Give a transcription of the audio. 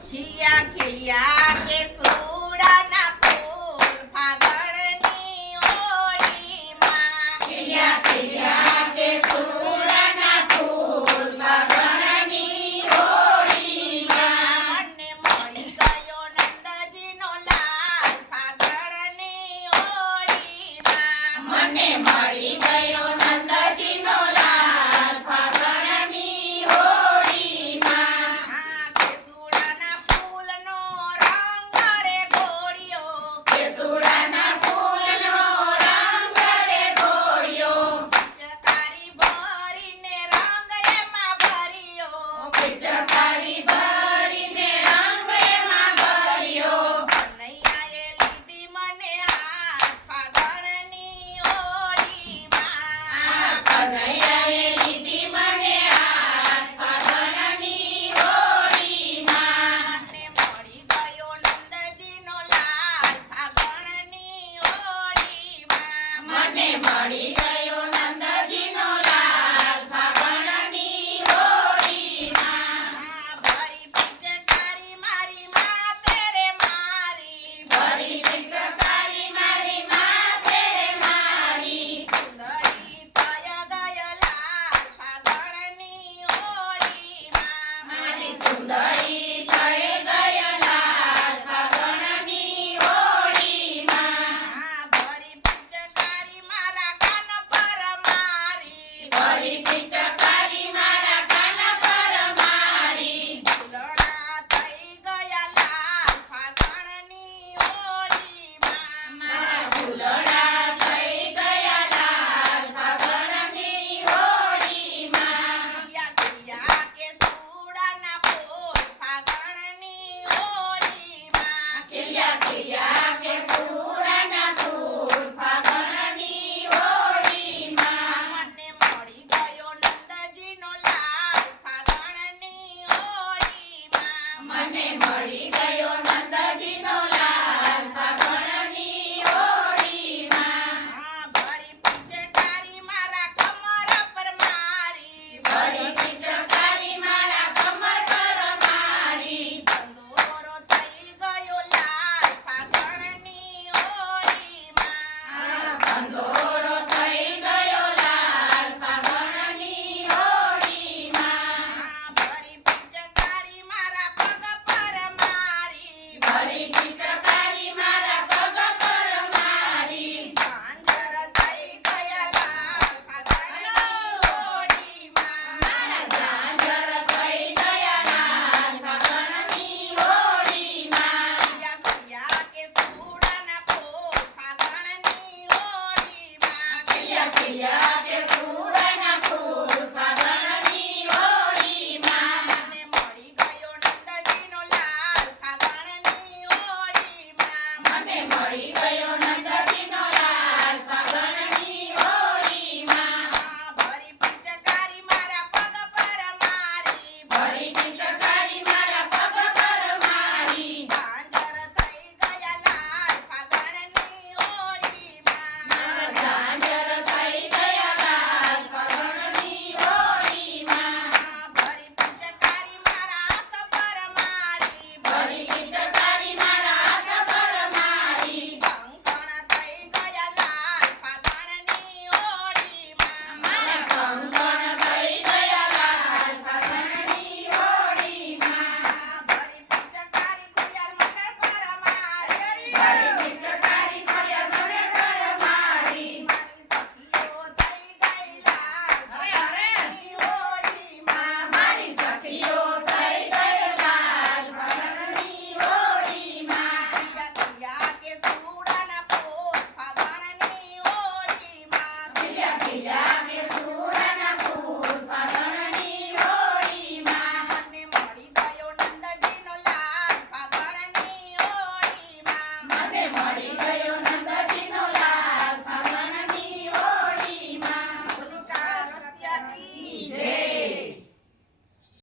ખીલિયા ખીલિયા કેસુડાના ફૂલ ફાગણની ઓળીમાં ખીલિયા ખીલિયા કેસુડાના ફૂલ ફાગણની ઓળીમાં મને મળી ગયો નંદજીનો લાલ ફાગણની ઓળીમાં મને મળી ગયો નંદજીનો લાલ ફાગણની હોળીમાં આ કેસુડાના ફૂલનો રંગ રે ગોળિયો કેસુડાના ફૂલનો રંગ રે ગોળિયો ચકારી ભરીને રંગ એમાં ભર્યો પિચકારી ભરીને રંગ એમાં ભર્યો કનૈયાએ લીધી મને હાથ ફાગણની ઓળીમાં કનૈયાએ લીધી મને હાથ ફાગણની હોળીમાં મને મળી ગયો નંદજીનો લાલ ફાગણની ઓળીમાં મને મળી ગયો નંદજીનો લાલ ફાગણની હોળીમાં ભરી પિચકારી મારી માથે રે મારી ભરી પિચકારી મારી માથે મારી સુંદરી થય ગય લાલ ફાગણની ઓળીમાં મારી સુંદરી થઈ ગય લાલ ફાગણની હોળીમાં ભરી પિચકારી મારા કાન પર મારી ભરી પિચકારી મારા કાન પર મારી ફૂલડા થઈ ગયા લાલ ફાગણની ઓળીમાં મારા ફૂલડા થઈ ગયા લાલ ફાગણની હોળીમાં ખીલિયા ખીલિયા કેસુડાના ફૂલ ફાગણની ઓળીમાં ખીલ્યા ખીલ્યા કેસુડાના ફૂલ ફાગણની હોળીમાં મને મળી ગયો નંદજીનો લાલ ફાગણની ઓળીમાં મને મળી ગયો